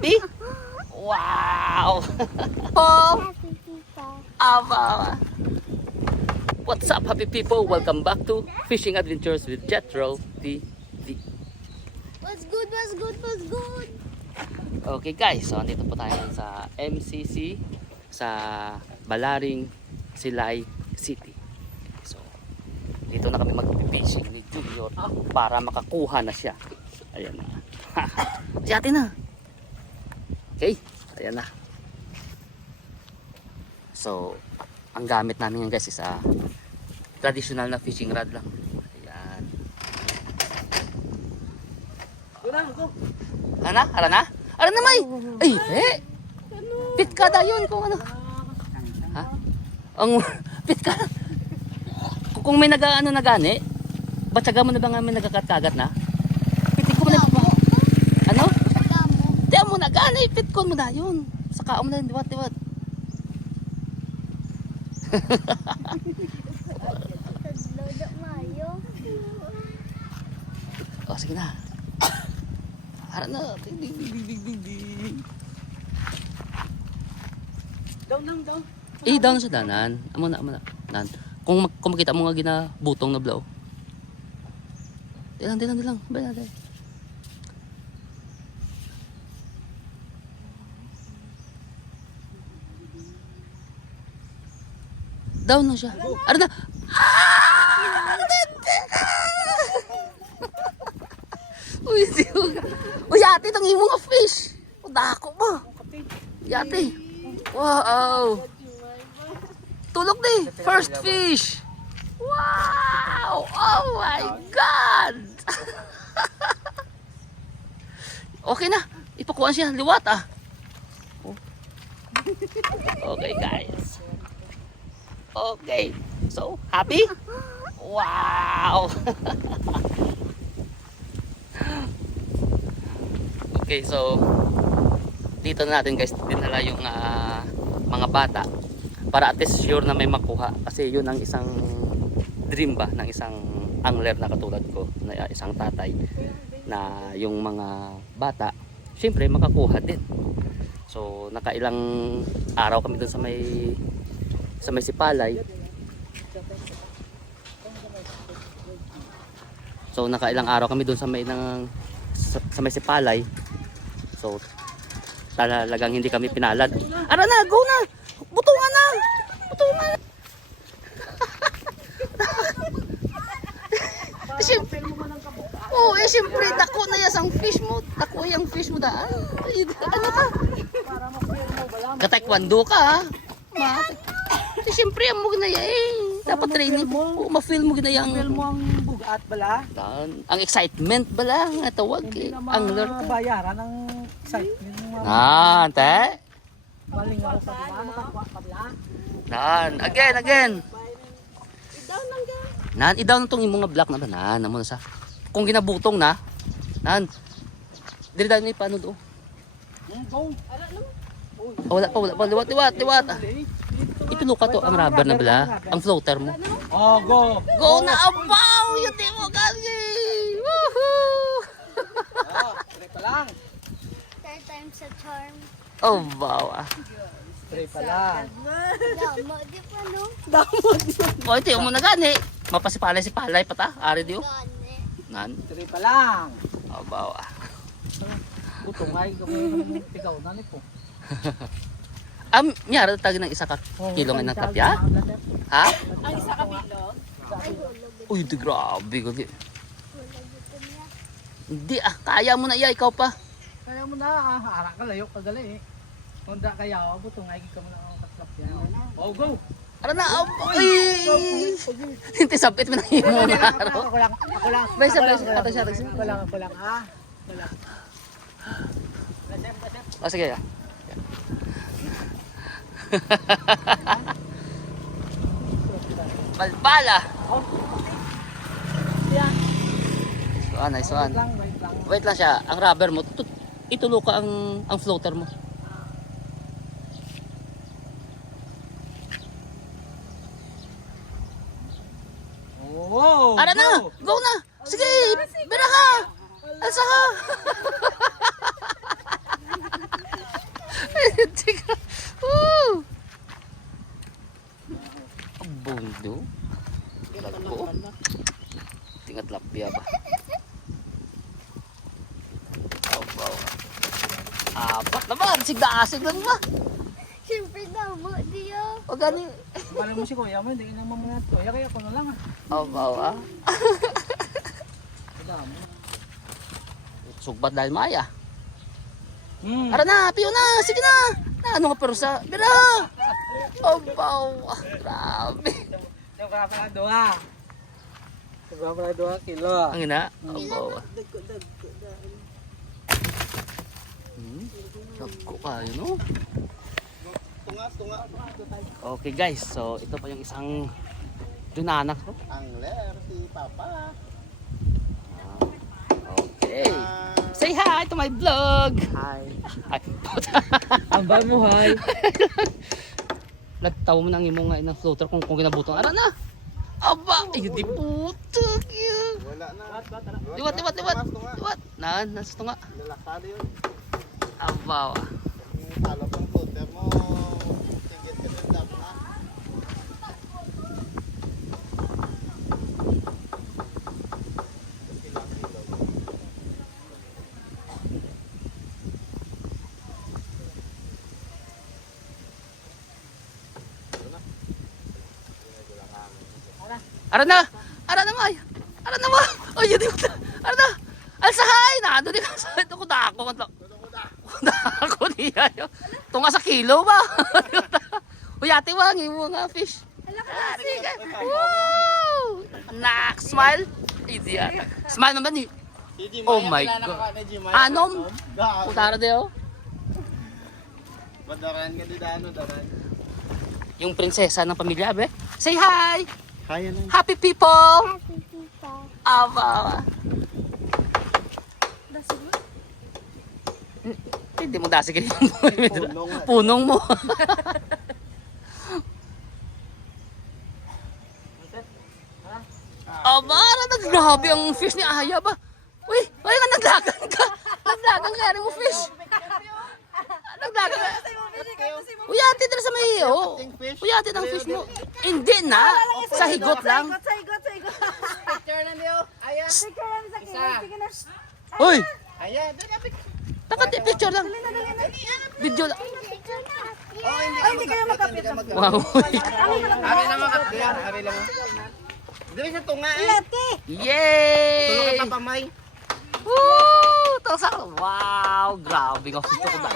Happy? Wow! oh, aba. What's up, happy people? Welcome back to Fishing Adventures with Jetro TV. What's good, what's good, what's good? Okay guys, so andito po tayo sa MCC sa Balaring Silay City. So, dito na kami mag-fishing ni Junior para makakuha na siya. Ayan na. ate na. Okay, ayan na. So, ang gamit namin yan guys is a traditional na fishing rod lang. Ayan. Ano na? Ara na? Ara na may! Ay, eh! Pit ka da yun kung ano. Ha? Ang pit ka Kung- may nag-ano na gani, batsaga mo na ba nga may nagkakagat na? Pitik ko mo na ba? Ano? Damo. Di mo na gani, pit ko mo na yun. Saka mo na diwat diwat. Tagloda mayo. O, sige na. Ara na. Ding, ding, ding, ding, ding, ding, ding. Down lang, down. Eh, down sa danan. Amo na, amo na. Nan. Kung, mak- kung makita mo nga gina butong na blow. Dilang, dilang, dilang. Bala, dilang. Down na siya. Ano na? Ah! Uy, si Uy, ate, tangi mo nga fish. Udako mo. Yate. Wow. Tulog di. First fish. Wow. Oh my God. okay na. Ipakuha siya. Liwat ah. Okay guys. Okay. So, happy? Wow. okay, so dito na natin guys dinala yung ah, mga bata para at least sure na may makuha kasi yun ang isang dream ba ng isang angler na katulad ko na ah, isang tatay na yung mga bata syempre makakuha din so nakailang araw kami dun sa may sa may sipalay so nakailang araw kami dun sa may ng sa, sa may sipalay so talagang hindi kami pinalad. Ara na, go na! Butungan na! Butungan! siyempre, oh, eh, siyempre, dako na yas ang fish mo. Dako yung fish mo daan. Ano ka? Ka-taekwondo ka, ha? Ma, siyempre, ang mo ginaya eh. Dapat training mo. Oh, ma-feel mo ginaya ang... Feel mo ang bugat bala. Daan. Ang excitement bala nga tawag eh. Hindi na Ang ka. bayaran ng excitement Ah, te. sa mga makakuha pa bala. Nan, again, again. Nan, i-down tong imong nga block na ba nan, amo na sa. Kung ginabutong na, nan. Dili dali ni paano do. Hmm, go. Oh, wala pa, wala pa. Liwat, liwat, liwat. Ah, Ipinuka to ang rubber na bala, ang floater mo. Oh, go. Go na abaw, yun di mo kasi. Woohoo! Oh, pa lang. Third time's a charm. Oh, wow. ah. Try pa lang. Damo, di pa no? Oh, ito yung muna gani. Mapasipalay si palay pata, ari diyo. Nan, Try pa lang. oh, wow. ah. Utong ay kung tigaw na ni po. Am, nyara tagi ng isa ka kilo nga ng tapya? Ha? Ang isa ka bilo. Ay, hulog. Uy, di grabe ko. di-. Hindi ah, kaya mo na iya, ikaw pa. Kaya mo na, ah, harap ka layo ka gali eh. Honda kaya ako, butong ay ka mo na ang katlap yan. Oh, go. Ano na? Oh, ay! Hindi sabit mo na yung mga araw. Ako lang, ako lang. Isa, ako may lang, isa. ako lang. Ako lang, ako lang, ah. Ako lang. O sige ah. Balbala! So, ah, nice one. Wait lang, wait lang. Wait lang siya, ang rubber mo, itulo ka ang, ang floater mo. Oh, Ara na! go. Go na! Sige! Bira ka! Alsa ka! Tika. Woo! Bundo. Lago. Tingat lapya ba? Oh, wow. Apat naman. Sigda-asig lang ba? Siyempre damo diyo. O gani. Malam mo si kuya mo, hindi naman mga kuya, kaya ako na lang ah. Oh, wow ah. Damo. Sugbat dahil maya. Hmm. Ara na, piyo na. Sige na. Na, ano ka pero sa... Bira! Oh, wow. Ah, Grabe. Yung ka pa doha. Yung ka pa doha kilo. Ang ina. Oh, wow. Hmm. Nagko kayo, no? Tunga, tunga. Okay guys, so ito pa yung isang dunanak ko. Angler, si Papa. Okay. Say hi to my vlog. Hi. Ang mo, hi. Nagtaw mo nang imo nga ng floater kung kung kinabutong. Ara na. Aba, ay di puto. wala na. Diwat, diwat, diwat. Tunga, tunga. Diwat. Nan, nasa tunga. Lalakad yun. Aba talop ng footer mo, tigit ka din dapat na. Ilang kilo. Ara na. Ara na may. Ara na mo. Ay, di puta. Ara na. Alsahay na. Ando di ka sa ito ko dako man to. Dako niya. Tunga sa kilo ba? Uy, ate wang imo nga fish. Ah, sige. Woo! Nak, smile. Idiot. Smile naman ni. Si Jimay, Oh my God. Anom. De oh. Badaran ka din ano, daran. Yung prinsesa ng pamilya, be. Say hi. Kaya na. Happy people. Happy tita. Aba. Hindi mo dasi kayo. Punong na. Punong mo. Aba, ara naggrabe ang fish ni Aya ba? Uy, ay nga naglagan ka. Naglagan ka rin mo fish. Naglagan ka. Uy, ate dala sa may iyo. Kingfish. Uy, ate ng fish mo. Hindi na. Sa higot lang. Sa igot, sa igot. Picture na niyo. Ayan. Picture na sa kilit. Sige na. Uy, Ayan, doon na. takot picture lang. Video lang. Oh, hindi Ay, hindi kayo makapit. Wow. Ari lang mga kapyan. Ari lang. Dili sa tunga eh. Lati. Yay! Tulog ka pa, May. Woo! Tasa! Wow! Grabe nga gusto ko na.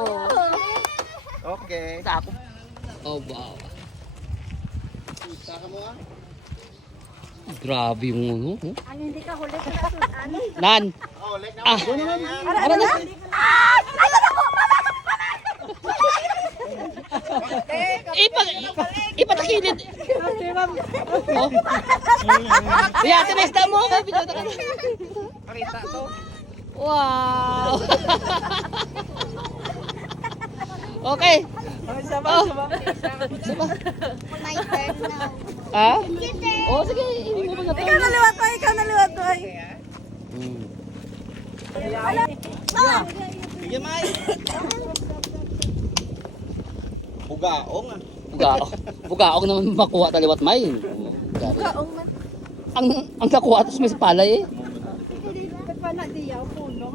Oh, Okay. ako. Oh, wow. Saka mo ah. Grabe yung ano. oh. Ang hindi ka huli ka kasunan. Nan! Oh, like na. Ah! Ano na? Ipag... Ipatakilid! Oh. Na isda mo! Video na ka. Pakita to. Wow! okay. Sama, Oh. sama. Diba? My turn now. Ha? Oh, sige. Hindi mo na to? Ikaw naliwat ko, ikaw naliwat ko. Hmm. Sige, May. Bugaong. Bugaok. Bugaok naman makuha taliwat may. Kaong man. Ang ang nakuha to sa may palay eh. Ba't pa na diyaw puno?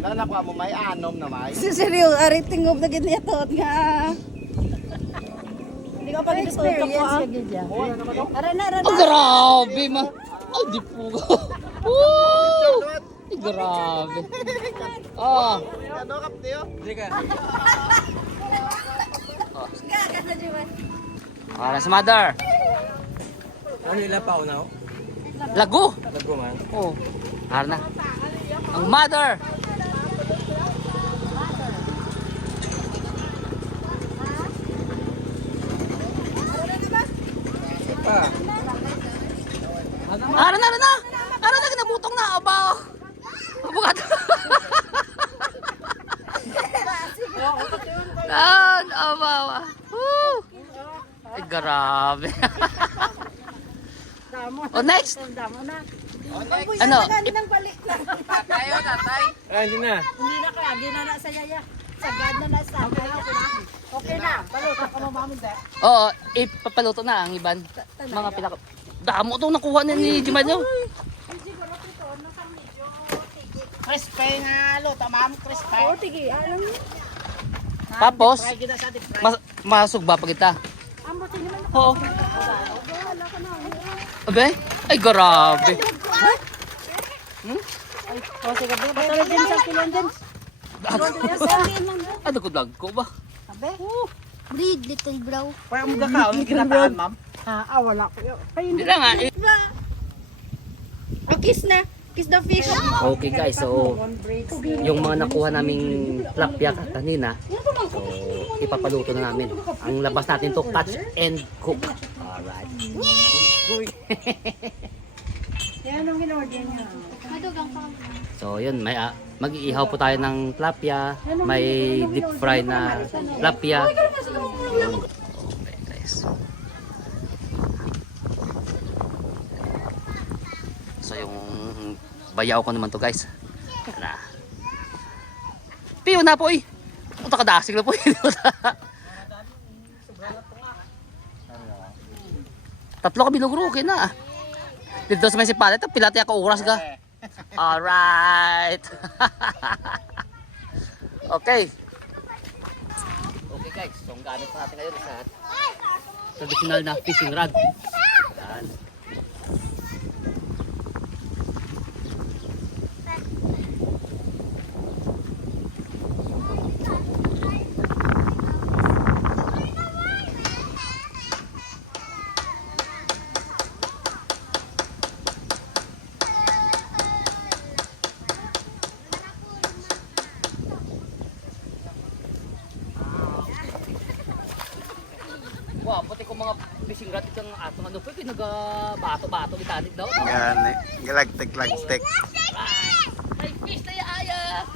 Pa. Lala ko mo may anom na may. Si Seryo, ari tingog na gid niya tot nga. Hindi ka pa gid experience ka ya. Ara na, ara na. grabe ma. Ay di po. Woo! Grabe. Ah. Ano kap tiyo? Sige. Para sa mother. Ano nila pa unaw? Lago. Lago man. Oh. Para na. Ang mother. Pa. Ara na, ara na. Ara na, kinabutong na. Aba. Abukat. Nan, aba, aba. Woo. Ay, grabe. Oh, next. Na. Ano? Nang balik na. Ay, hindi na. Hindi na kaya, di na na sa yaya. Sagad na na sa Okay na. Paluto ka mo mami de. Oo, ipapaluto na ang iban. Mga pinaka... Damo itong nakuha na ni Jimadyo. Crispy nga luto, ma'am. Crispy. Oh, tige, alam niyo. Tapos, mas masugba pa kita. Oo. Na. Abe? Ay, grabe. Oh, sige, patalo din sa kilon din. Ano ko lag ko ba? Abe. Breed, little bro. Pwede mo ka, ang ginataan, ma'am. Ah, ah, wala ko yun. Hindi lang nga. eh. Oh, kiss na. Kiss the fish. Okay guys, so yung mga nakuha naming tilapia kanina, so ipapaluto na namin. Ang labas natin to, touch and cook. Alright. Yan ang in-order niya. Madugang pa. So yun, may ah, mag-iihaw po tayo ng tilapia, may deep fry na tilapia. Yun. Okay guys. So yung bayaw ko naman to guys. Na. Piyo na po eh. Punta ka dasig na po eh. Tatlo ka bilugro, okay na. Dito sa may sipalit, pilati ako oras ka. Alright. okay. Okay guys, so ang gamit natin ngayon sa traditional na fishing rod. Yan. Wow, pati ko mga itong atong ano po, pinag-bato-bato itanig daw. Gani. Right. May fish na yaaya!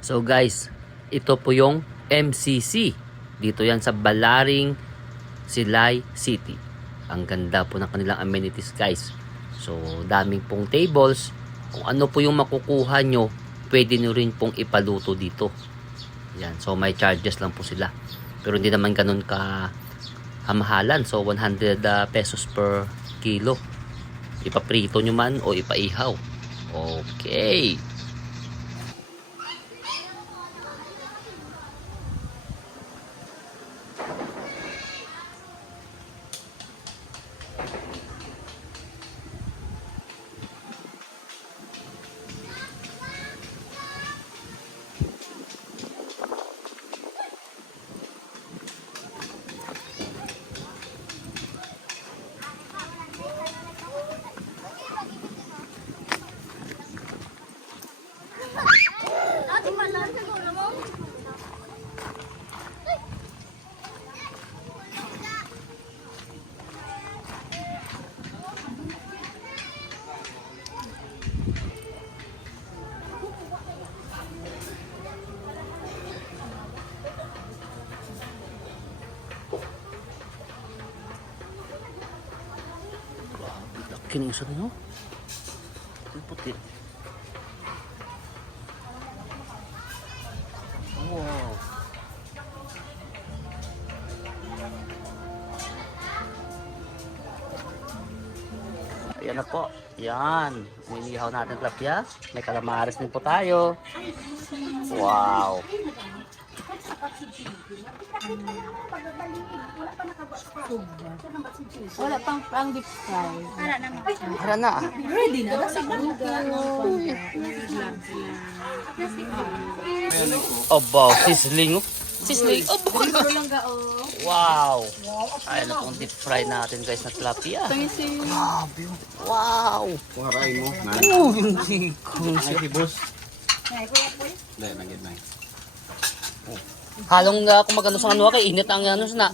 so guys, ito po yung MCC. Dito yan sa Balaring, Silay City. Ang ganda po ng kanilang amenities guys. So daming pong tables. Kung ano po yung makukuha nyo, pwede nyo rin pong ipaluto dito. Yan. So may charges lang po sila. Pero hindi naman ganun ka kamahalan. So 100 uh, pesos per kilo. Ipaprito nyo man o ipaihaw. Okay. Laki ng isa nyo. Ang puti. Wow. Ayan na po. Yan. Nilihaw natin tilapia. May kalamares din po tayo. Wow. Wala pang pang deep fry. Hara na. ah. Ready na. Nasa Aba, sisling. oh. Sisling. Aba. lang ga oh. Wow. Ay, na pong deep fry natin guys na tilapia. Grabe. oh. Wow. Waray mo. Na. Oh, yung sikong Ay, si boss. Hindi, nagit na. Halong nga kung magano sa ano kay init ang ano na.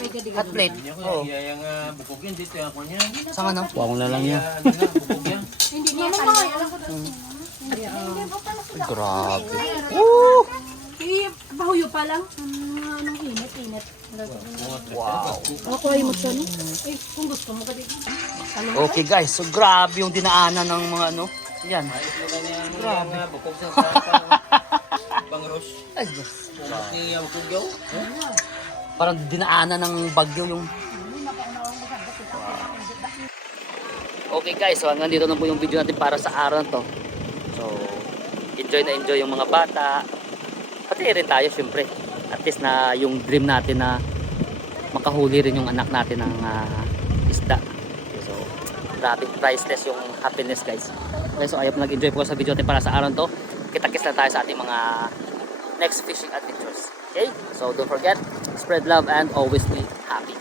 Hot plate. Oh. Iya yang bukugin dito ako niya. Sa ano? Wang na lang yan. bukugin. Hindi niya. Ay, grabe. Eh, bahuyo pa lang. Anong init, init. Wow. Ako ay mo sa no? Eh, kung gusto mo ka dito. Okay guys, so grabe yung dinaanan ng mga ano Yan. Grabe. Bukog sa pang-rush. Ay, Diyos. Ni ang kugyaw. Parang dinaanan ng bagyo yung... Okay guys, so hanggang dito na po yung video natin para sa araw to. So, enjoy na enjoy yung mga bata. Pati rin tayo syempre. At least na yung dream natin na makahuli rin yung anak natin ng ah, isda. So, grabe, priceless yung happiness guys. Okay, so ayun nag-enjoy po sa video natin para sa araw to. Kita-kits na tayo sa ating mga next fishing adventures. Okay? So don't forget, spread love and always be happy.